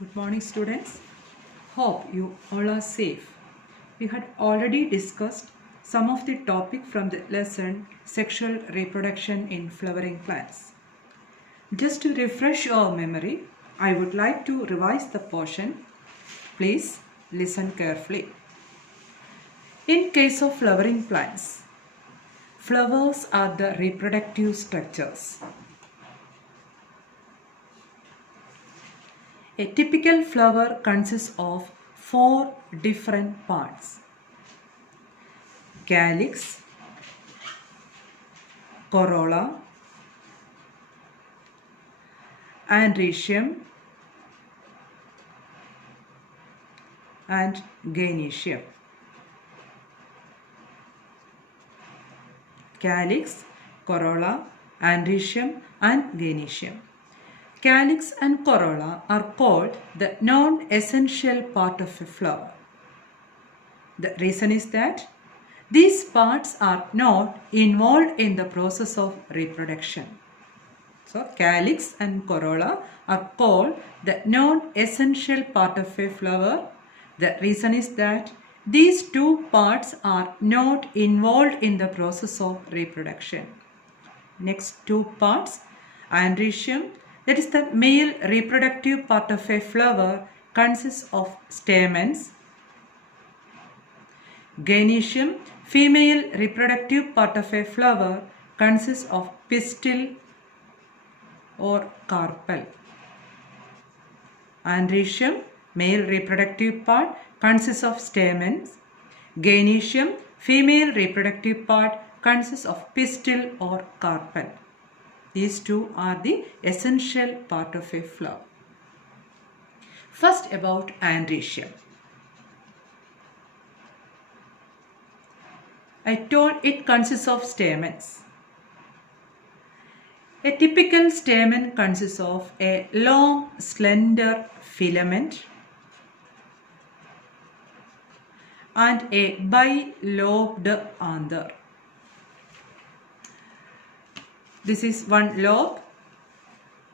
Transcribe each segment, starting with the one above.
Good morning, students. Hope you all are safe. We had already discussed some of the topic from the lesson Sexual Reproduction in Flowering Plants. Just to refresh your memory, I would like to revise the portion. Please listen carefully. In case of flowering plants, flowers are the reproductive structures. A typical flower consists of 4 different parts: calyx, corolla, androecium, and gynoecium. Calyx, corolla, androecium, and gynoecium. Calyx and corolla are called the non-essential part of a flower. The reason is that these parts are not involved in the process of reproduction. So, calyx and corolla are called the non-essential part of a flower. The reason is that these two parts are not involved in the process of reproduction. Next two parts, androecium, that is the male reproductive part of a flower, consists of stamens. Gynoecium, female reproductive part of a flower, consists of pistil or carpel. Androecium, male reproductive part, consists of stamens. Gynoecium, female reproductive part, consists of pistil or carpel. These two are the essential part of a flower. First, about androecium. I told it consists of stamens. A typical stamen consists of a long, slender filament and a bilobed anther. This is one lobe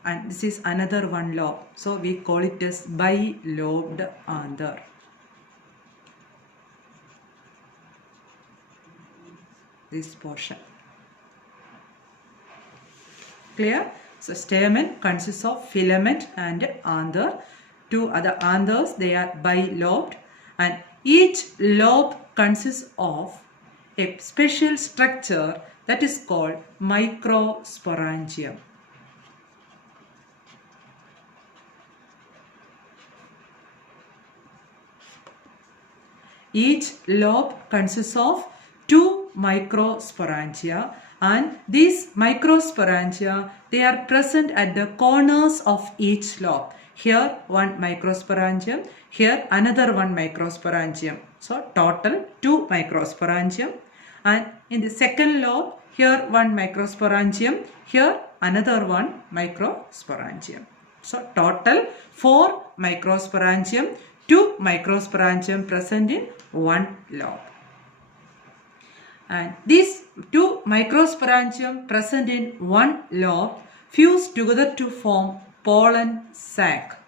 and this is another one lobe. So we call it as bilobed anther. This portion. Clear? So stamen consists of filament and anther. Two other anthers, they are bilobed, and each lobe consists of a special structure that is called Microsporangium. Each lobe consists of 2 microsporangia, and these microsporangia, they are present at the corners of each lobe. Here one microsporangium, here another one microsporangium. So total 2 microsporangium. And in the second lobe, here one microsporangium, here another one microsporangium. So total 4 microsporangium, 2 microsporangium present in one lobe. And these 2 microsporangium present in one lobe fuse together to form pollen sac.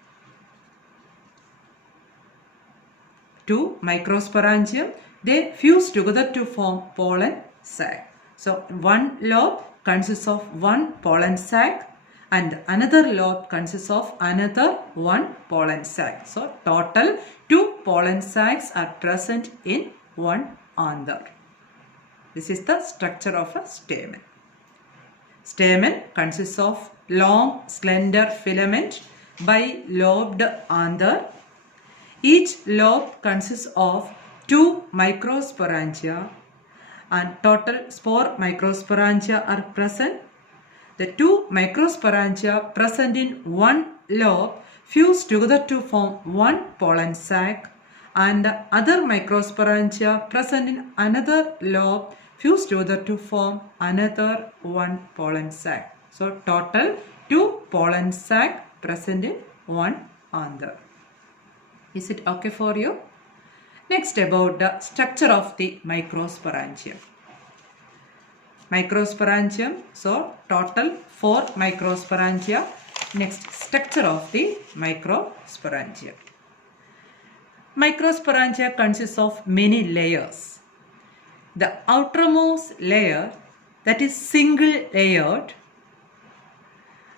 2 microsporangium, they fuse together to form pollen sac. So one lobe consists of one pollen sac and another lobe consists of another one pollen sac. So total 2 pollen sacs are present in one anther. This is the structure of a stamen. Stamen consists of long, slender filament, bilobed anther. Each lobe consists of 2 microsporangia, and total spore microsporangia are present. The 2 microsporangia present in one lobe fuse together to form one pollen sac, and the other microsporangia present in another lobe fuse together to form another one pollen sac. So total 2 pollen sac present in one anther. Is it okay for you? Next, about the structure of the microsporangium. Microsporangium, so total 4 microsporangia. Next, structure of the Microsporangia. Microsporangia consists of many layers. The outermost layer, that is single layered,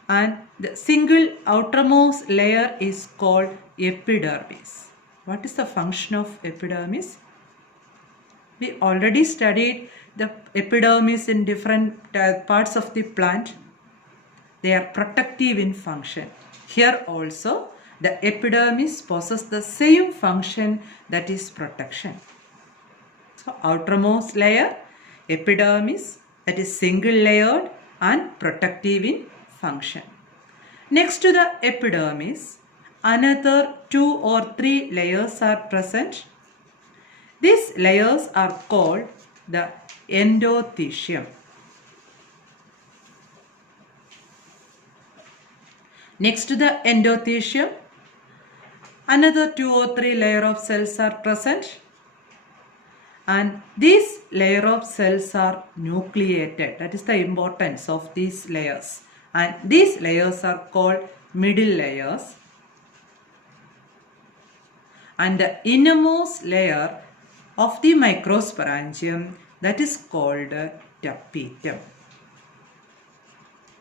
and the single outermost layer is called epidermis. What is the function of epidermis? We already studied the epidermis in different parts of the plant. They are protective in function. Here also, the epidermis possesses the same function, that is protection. So, outermost layer, epidermis, that is single layered and protective in function. Next to the epidermis, another 2 or 3 layers are present. These layers are called the endothecium. Next to the endothecium, another 2 or 3 layer of cells are present, and these layer of cells are nucleated. That is the importance of these layers, and these layers are called middle layers, and the innermost layer of the microsporangium, that is called tapetum.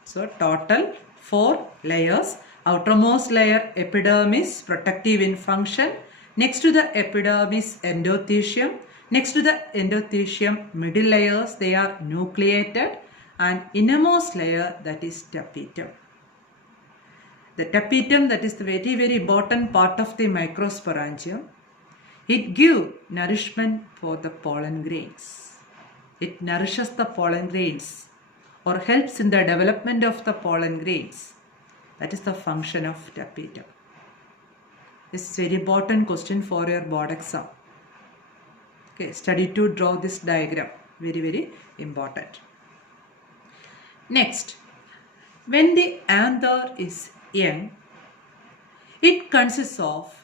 So total 4 layers. Outermost layer epidermis, protective in function. Next to the epidermis, endothecium. Next to the endothecium, middle layers, they are nucleated, and innermost layer, that is tapetum. The tapetum, that is the very important part of the microsporangium. It gives nourishment for the pollen grains. It nourishes the pollen grains or helps in the development of the pollen grains. That is the function of tapetum. This is a very important question for your board exam. Okay, study to draw this diagram. Very important. Next, when the anther is young, it consists of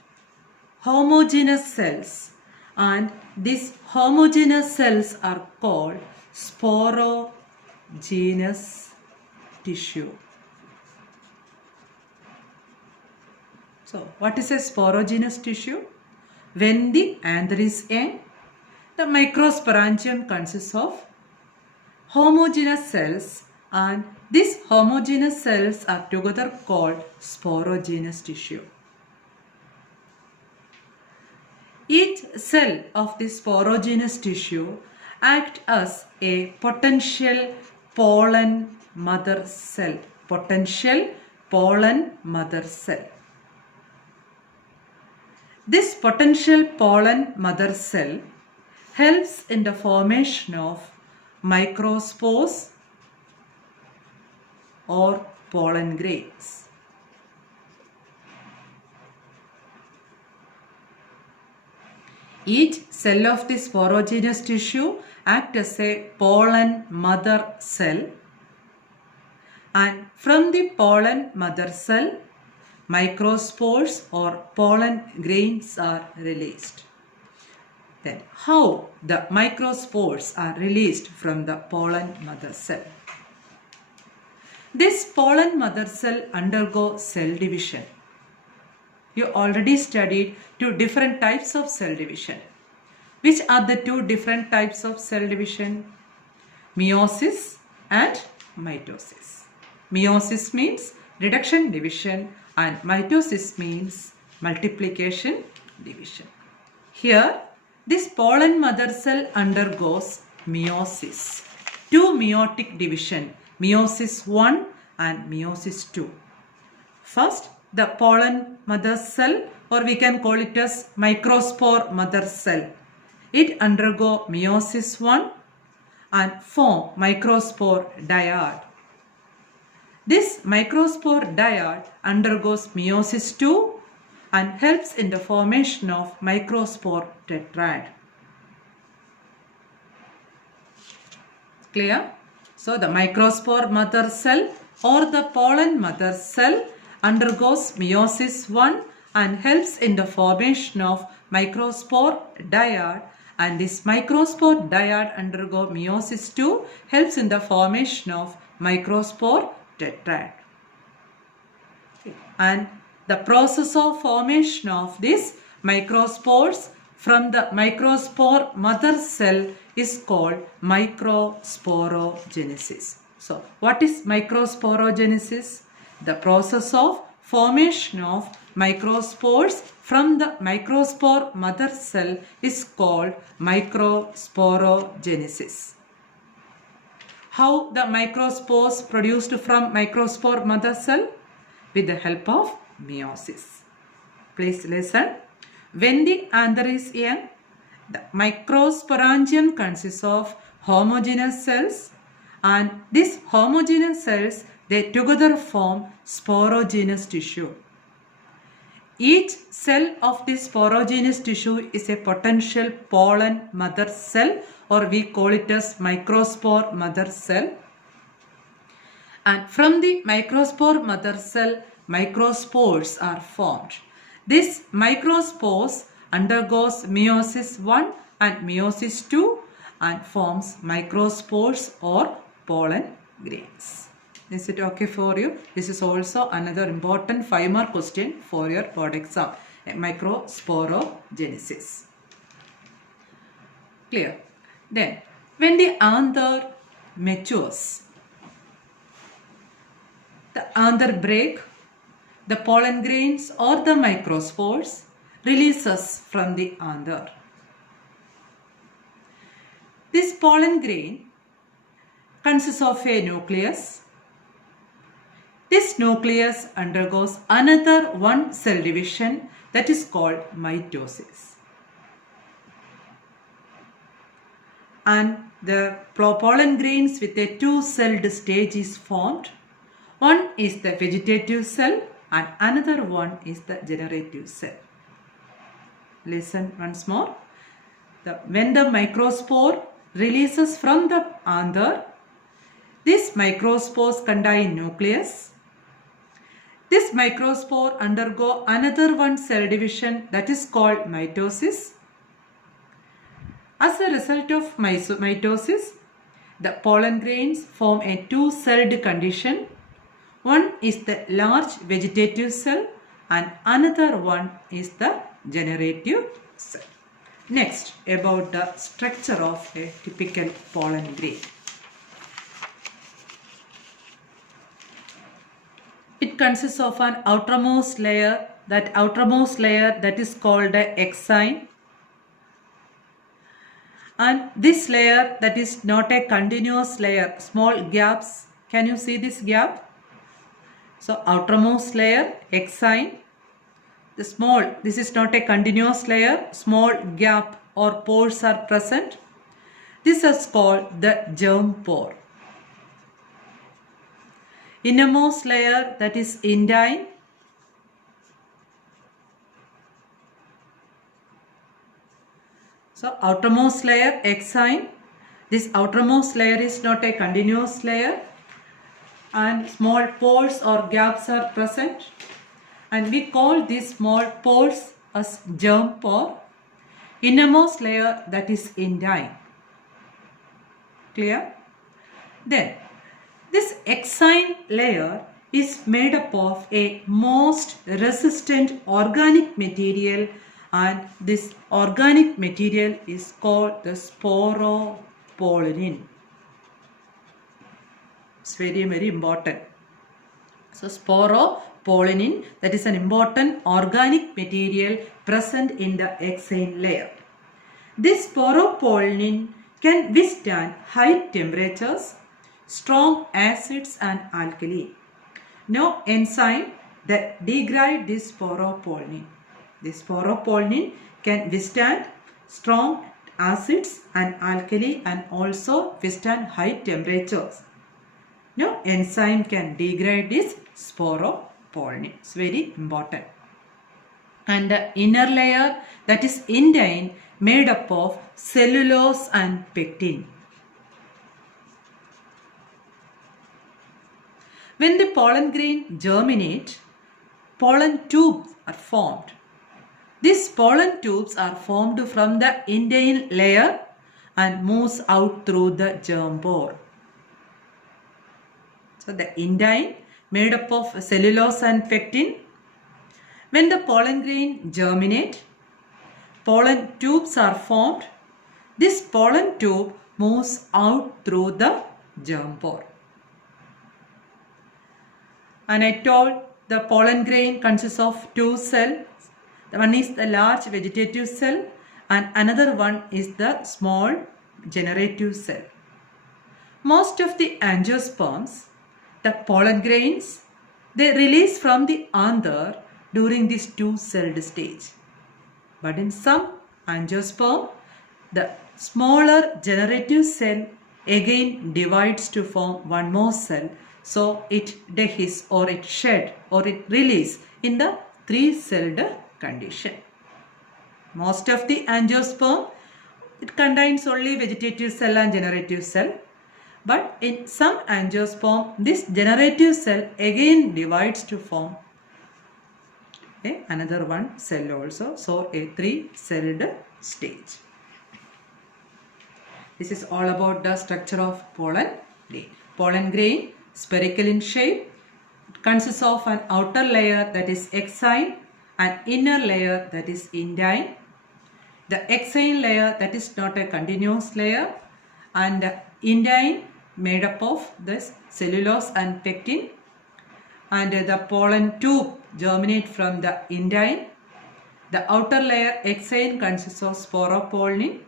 homogeneous cells, and these homogeneous cells are called sporogenous tissue. So, what is a sporogenous tissue? When the anther is young, the microsporangium consists of homogeneous cells, and these homogeneous cells are together called sporogenous tissue. Each cell of the sporogenous tissue acts as a potential pollen mother cell. Potential pollen mother cell. This potential pollen mother cell helps in the formation of microspores or pollen grains. Each cell of the sporogenous tissue acts as a pollen mother cell, and from the pollen mother cell, microspores or pollen grains are released. Then, how the microspores are released from the pollen mother cell? This pollen mother cell undergoes cell division. You already studied 2 different types of cell division. Which are the 2 different types of cell division? Meiosis and mitosis. Meiosis means reduction division, and mitosis means multiplication division. Here, this pollen mother cell undergoes meiosis. 2 meiotic division, meiosis 1 and meiosis 2. First, the pollen mother cell, or we can call it as microspore mother cell. It undergoes meiosis 1 and form microspore dyad. This microspore dyad undergoes meiosis 2 and helps in the formation of microspore tetrad. Clear? So the microspore mother cell or the pollen mother cell undergoes meiosis 1 and helps in the formation of microspore dyad, and this microspore dyad undergo meiosis 2 helps in the formation of microspore tetrad. And the process of formation of these microspores from the microspore mother cell is called microsporogenesis. So, what is microsporogenesis? The process of formation of microspores from the microspore mother cell is called microsporogenesis. How the microspores produced from microspore mother cell? With the help of meiosis. Please listen. When the anther is young, the microsporangium consists of homogeneous cells, and these homogeneous cells, they together form sporogenous tissue. Each cell of this sporogenous tissue is a potential pollen mother cell, or we call it as microspore mother cell. And from the microspore mother cell, microspores are formed. This microspores undergoes meiosis 1 and meiosis 2 and forms microspores or pollen grains. Is it okay for you? This is also another important 5-mark question for your board exam. Microsporogenesis. Clear? Then, when the anther matures, the anther break, the pollen grains or the microspores releases from the anther. This pollen grain consists of a nucleus. This nucleus undergoes another one cell division that is called mitosis. And the pollen grains with a two-celled stage is formed. One is the vegetative cell and another one is the generative cell. Listen once more. When the microspore releases from the anther, these microspores contain nucleus. This microspore undergo another one cell division that is called mitosis. As a result of mitosis, the pollen grains form a two-celled condition. One is the large vegetative cell and another one is the generative cell. Next, about the structure of a typical pollen grain. It consists of an outermost layer. That outermost layer that is called the XII. And this layer that is not a continuous layer, small gaps. Can you see this gap? So outermost layer XII. This is not a continuous layer, small gap or pores are present. This is called the germ pore. Innermost layer that is indine. So outermost layer XII. This outermost layer is not a continuous layer and small pores or gaps are present. And we call these small pores as germ pore. Innermost layer that is indine. Clear? Then this XII layer is made up of a most resistant organic material, and this organic material is called the sporopollenin. It's very, very important. So sporopollenin, that is an important organic material present in the XII layer. This sporopollenin can withstand high temperatures, strong acids and alkali. No enzyme that degrade this sporopollenin. This sporopollenin can withstand strong acids and alkali and also withstand high temperatures. No enzyme can degrade this sporopollenin. It's very important. And the inner layer that is indine made up of cellulose and pectin. When the pollen grain germinate, pollen tubes are formed. These pollen tubes are formed from the indine layer and moves out through the germ pore. So the indine made up of cellulose and pectin. When the pollen grain germinate, pollen tubes are formed. This pollen tube moves out through the germ pore. And I told the pollen grain consists of two cells. One is the large vegetative cell and another one is the small generative cell. Most of the angiosperms, the pollen grains, they release from the anther during this two-celled stage. But in some angiosperm, the smaller generative cell again divides to form one more cell. So it dehisces or it shed or it release in the three-celled condition. Most of the angiosperm, it contains only vegetative cell and generative cell. But in some angiosperm, this generative cell again divides to form another one cell also. So a three-celled stage. This is all about the structure of pollen grain. Pollen grain, spherical in shape. It consists of an outer layer that is XII and inner layer that is Indine. The XII layer that is not a continuous layer and the Indine made up of this cellulose and pectin, and the pollen tube germinate from the Indine. The outer layer XII consists of sporopollen,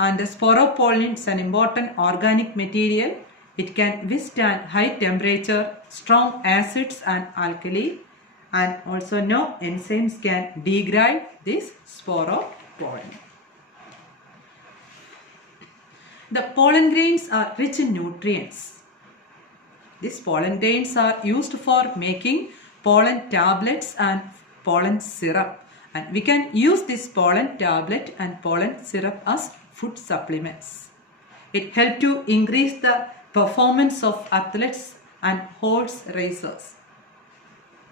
and the sporopollen is an important organic material. It can withstand high temperature, strong acids and alkali, and also no enzymes can degrade this sporopollen. The pollen grains are rich in nutrients. These pollen grains are used for making pollen tablets and pollen syrup. And we can use this pollen tablet and pollen syrup as food supplements. It helps to increase the performance of athletes and horse racers.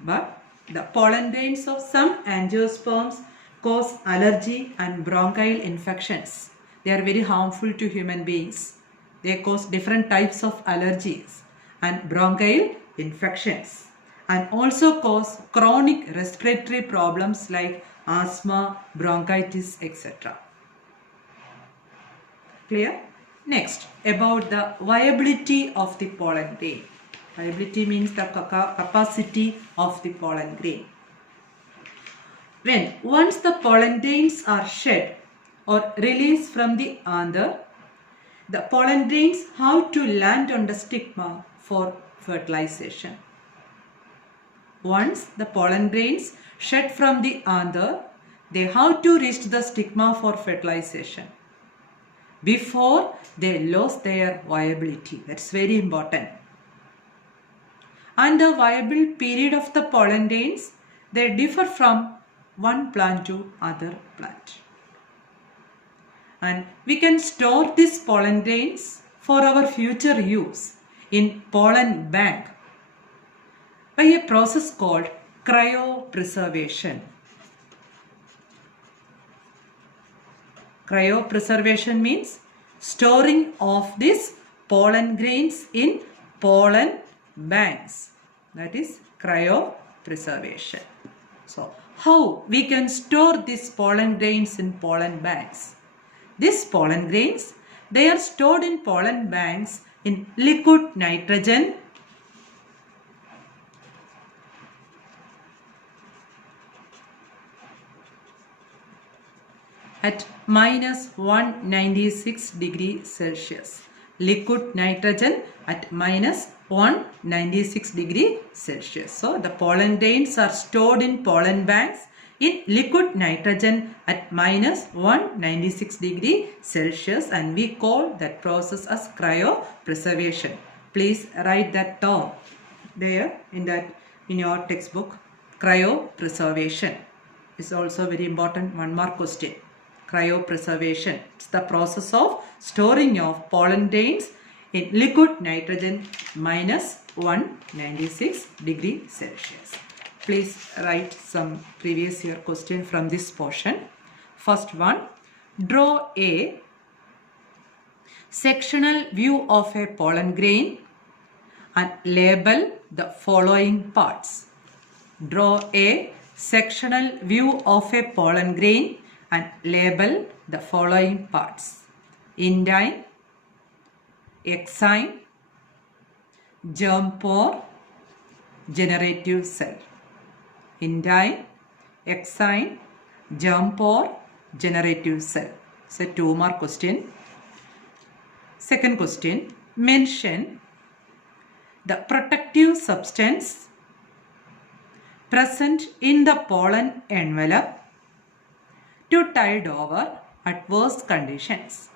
But the pollen grains of some angiosperms cause allergy and bronchial infections. They are very harmful to human beings. They cause different types of allergies and bronchial infections, and also cause chronic respiratory problems like asthma, bronchitis, etc. Clear? Next, about the viability of the pollen grain. Viability means the capacity of the pollen grain. Once the pollen grains are shed or released from the anther, the pollen grains have to land on the stigma for fertilization. Once the pollen grains shed from the anther, they have to reach the stigma for fertilization before they lose their viability. That's very important. And the viable period of the pollen grains, they differ from one plant to other plant. And we can store these pollen grains for our future use in pollen bank by a process called cryopreservation. Cryopreservation means storing of these pollen grains in pollen banks. That is cryopreservation. So, how we can store these pollen grains in pollen banks? These pollen grains, they are stored in pollen banks in liquid nitrogen at minus 196 degrees Celsius. Liquid nitrogen at minus 196 degrees Celsius. So, the pollen grains are stored in pollen banks in liquid nitrogen at minus 196 degrees Celsius, and we call that process as cryopreservation. Please write that term there in your textbook. Cryopreservation is also very important 1 mark question. Cryopreservation. It's the process of storing of pollen grains in liquid nitrogen minus 196 degrees Celsius. Please write some previous year question from this portion. First one, draw a sectional view of a pollen grain and label the following parts. Draw a sectional view of a pollen grain and label the following parts. Intine, XII, germ pore, generative cell. Intine, XII, germ pore, generative cell. It's a 2-mark question. Second question, mention the protective substance present in the pollen envelope to tide over adverse conditions.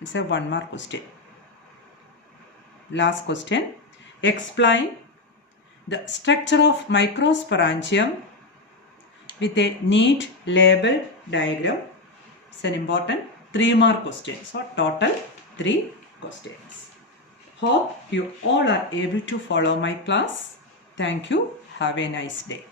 It's a 1-mark question. Last question, explain the structure of Microsporangium with a neat label diagram. It's an important 3-mark question. So total 3 questions. Hope you all are able to follow my class. Thank you. Have a nice day.